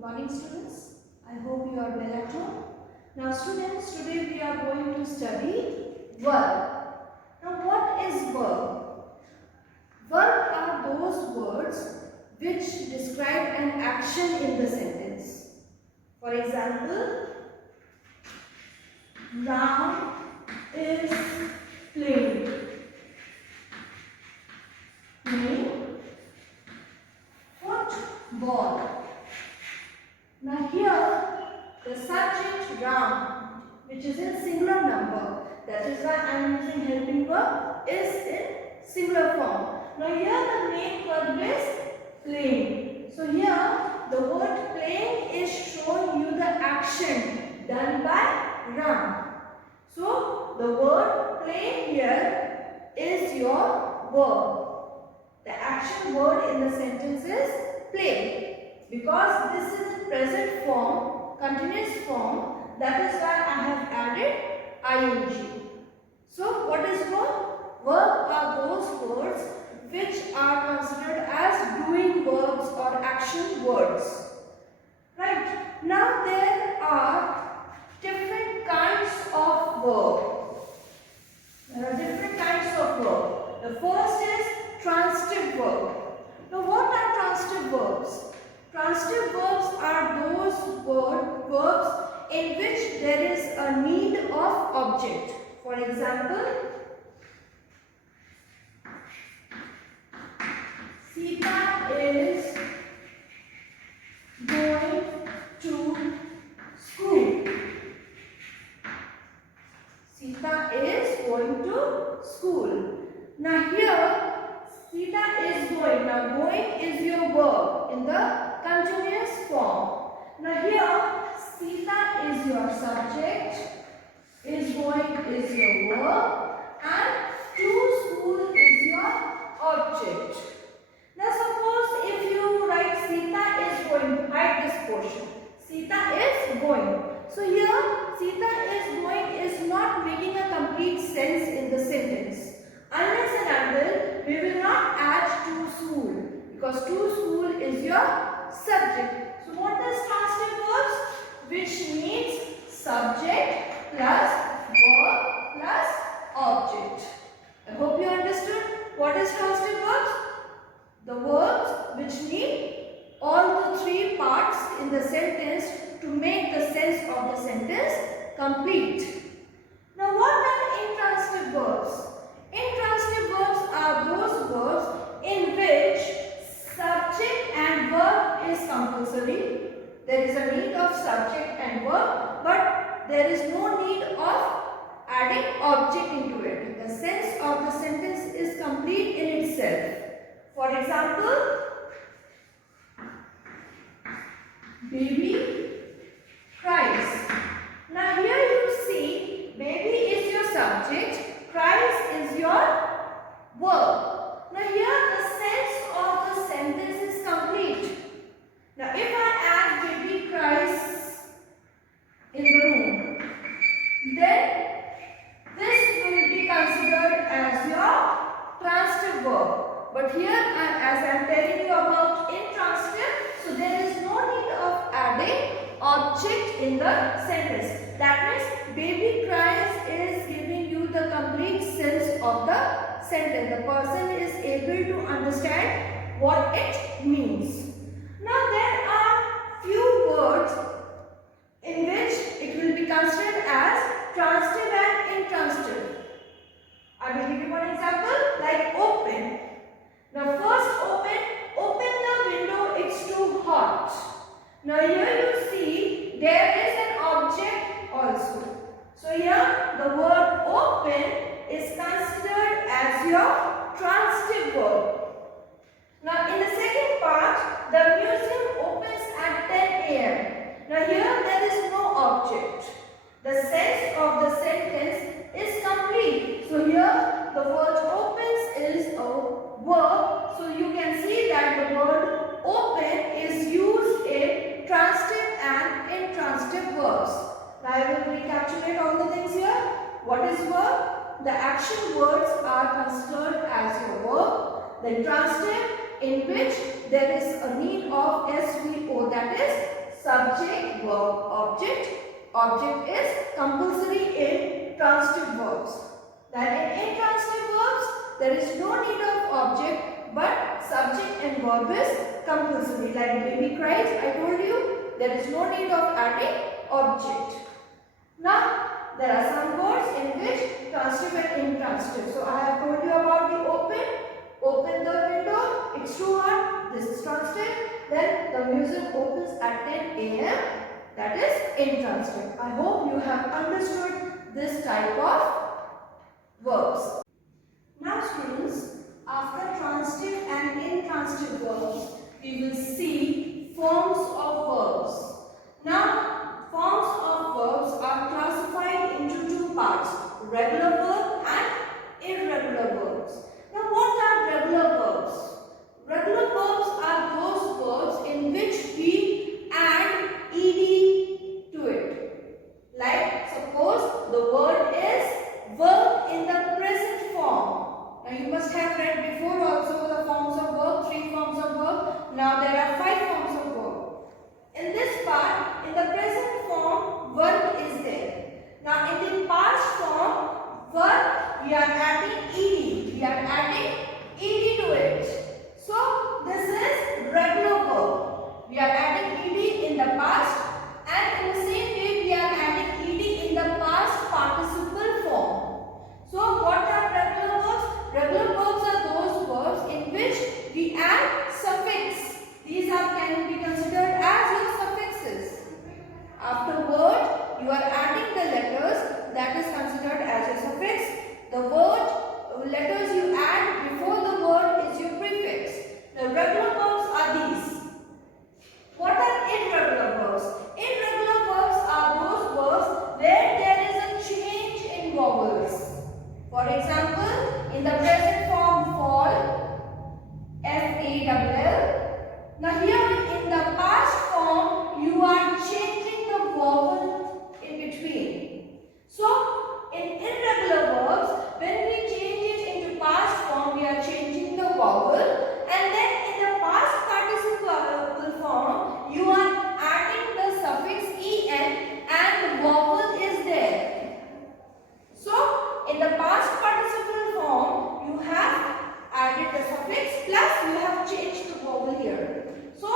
Good morning, students. I hope you are well at home. Now students, today we are going to study verb. Now what is verb? Verb are those words which describe an action in the sentence. For example, Ram is playing. Football. Now here the subject Ram, which is in singular number, that is why I am using helping verb, is in singular form. Now here the main verb is playing. So here the word playing is showing you the action done by Ram. So the word playing here is your verb. The action word in the sentence is play. Because this is in present form, continuous form, that is why I have added ing. So what is verb? Verb are those words which are considered as doing verbs or action words. Right? Now there are different kinds of verb. There are different kinds of verb. The first is transitive verb. Now what are transitive verbs? Transitive verbs are those verbs in which there is a need of object. For example, Sita is going to school. Sita is going to school. Now here, Sita is going. Now going is your verb in the continuous form. Now here, Sita is your subject, is going is your verb, and to school is your object. Now suppose if you write Sita is going, hide this portion. Sita is going. So here, Sita is going is not making a complete sense in the sentence. Unless and until we will not add to school, because to school is your subject. So what is transitive verbs? Which means subject plus verb plus object. I hope you understood what is transitive verbs. The verbs which need all the three parts in the sentence to make the sense of the sentence complete. Now what are intransitive verbs? Intransitive verbs are those verbs in which subject and verb is compulsory. There is a need of subject and verb, but there is no need of adding object into it. The sense of the sentence is complete in itself. For example, baby cries. Now here you see baby is your subject, cries is your verb. Now here the sense of the sentence is complete. Now if I add baby cries in the room, then this will be considered as your transitive verb. But here as I am telling you about intransitive, so there is no need of adding object in the sentence. That means baby cries is giving you the complete sense of the sentence. The person is able to understand what it means. Now there are few words in which it will be considered as transitive and intransitive. I will give you one example like open. Now first open the window, it's too hot. Now here you see there is an object also. So here the word open is considered as your transitive verb. Now in the second part, the museum opens at 10 a.m. Now here there is no object. The sense of the sentence is complete. So here the word opens is a verb. So you can see that the word open is used in transitive and intransitive verbs. Now I will recapitulate all the things here. What is verb? The action words are considered as your verb. The intransitive in which there is a need of SVO, that is subject, verb, object. Object is compulsory in transitive verbs. Then in intransitive verbs, there is no need of object, but subject and verb is compulsory. Like baby cries, I told you, there is no need of adding object. Now, there are some words in which transitive and intransitive. So, I have told you about the open. Open the window, it's too hot. This is transitive. Then the museum opens at 10 a.m. That is intransitive. I hope you have understood this type of verbs. Now students, after transitive and intransitive verbs, we will see forms of verbs. Now, forms of verbs are classified into two parts, regular verb and irregular verbs. Now, what are regular verbs? Regular verbs are those verbs in which we add ed to it. Like, suppose the word is verb in the present form. Now, you must have read before also the forms of verb, 3 forms of verb. Now, there are 5 forms of verb. In this part, in the present form, verb is there. Now, in the past form, verb, we are adding ed. We are adding ed to it. So, this is regular verb. We are adding ed in the past, and in the same way, we are adding ed in the past participle form. So, what are regular verbs? Regular verbs are those verbs in which we add suffix. These can be considered as your suffixes. After word, you are adding the letters, that is considered as your suffix. The letters you add before the word is your prefix. The regular verbs are these. What are irregular verbs? Irregular verbs are those verbs where there is a change in vowels. For example, in the present form, fall, F-A-L-L. Now here in the past form, you are changing the vowel in between. So, in irregular verbs, when we change it into past form, we are changing the vowel, and then in the past participle form, you are adding the suffix en and the vowel is there. So, in the past participle form, you have added the suffix plus you have changed the vowel here. So,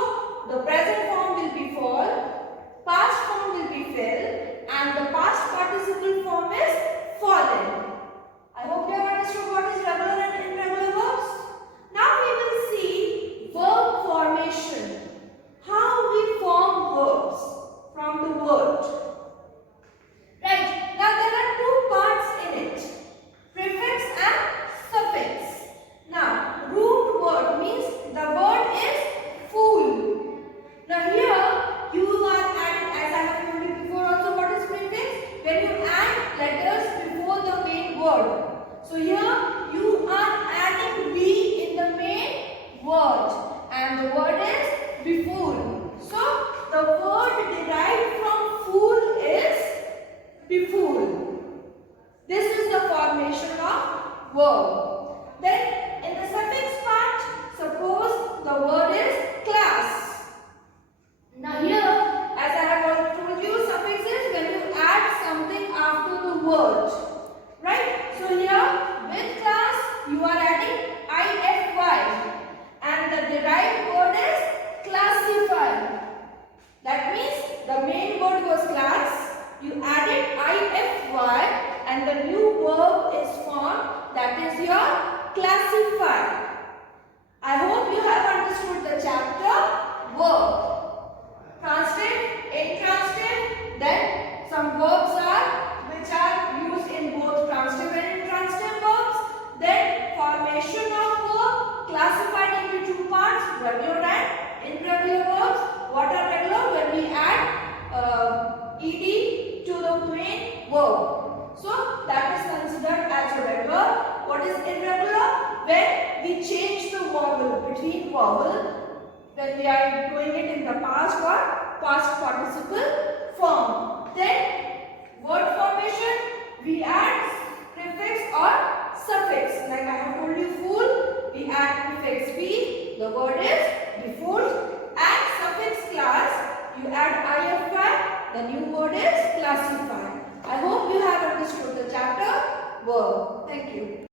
the present form will be fall, past form will be fell, and the past participle form is fallen. I hope you have understood what is regular and irregular verbs. Now we will see verb formation. How we form verbs from the word. Right. Now there are two parts in it. Prefix and suffix. Now root word means the word is fool. Now here you are adding, as I have told you before also, what is prefix? When you add letters before the main word. So here you are adding B in the main word and the word is befool. So the word derived from fool is befool. This is the formation of verb. Then in the suffix part, suppose the word is class. Now here, as I have already told you, suffix is when you add something after the word. Right? So here, with class, you are adding IFY. And the derived word is classify. That means the main word was class. You added IFY and the new verb is formed. That is your classify. I hope you have understood the chapter verb. Transitive, intransitive, then some verbs which are used in both transitive and intransitive verbs. Then formation of verb classified into two parts, regular and irregular verbs. What are regular? When we add ed to the main verb. So that is considered as a regular. What is irregular? When we change the vowel between vowel, when we are doing it in the past or past participle form. Then word formation, we add prefix or suffix. Like I have told you, fool, we add prefix B, the word is befooled, and suffix class, you add The new word is classify. I hope you have understood the chapter verb. Thank you.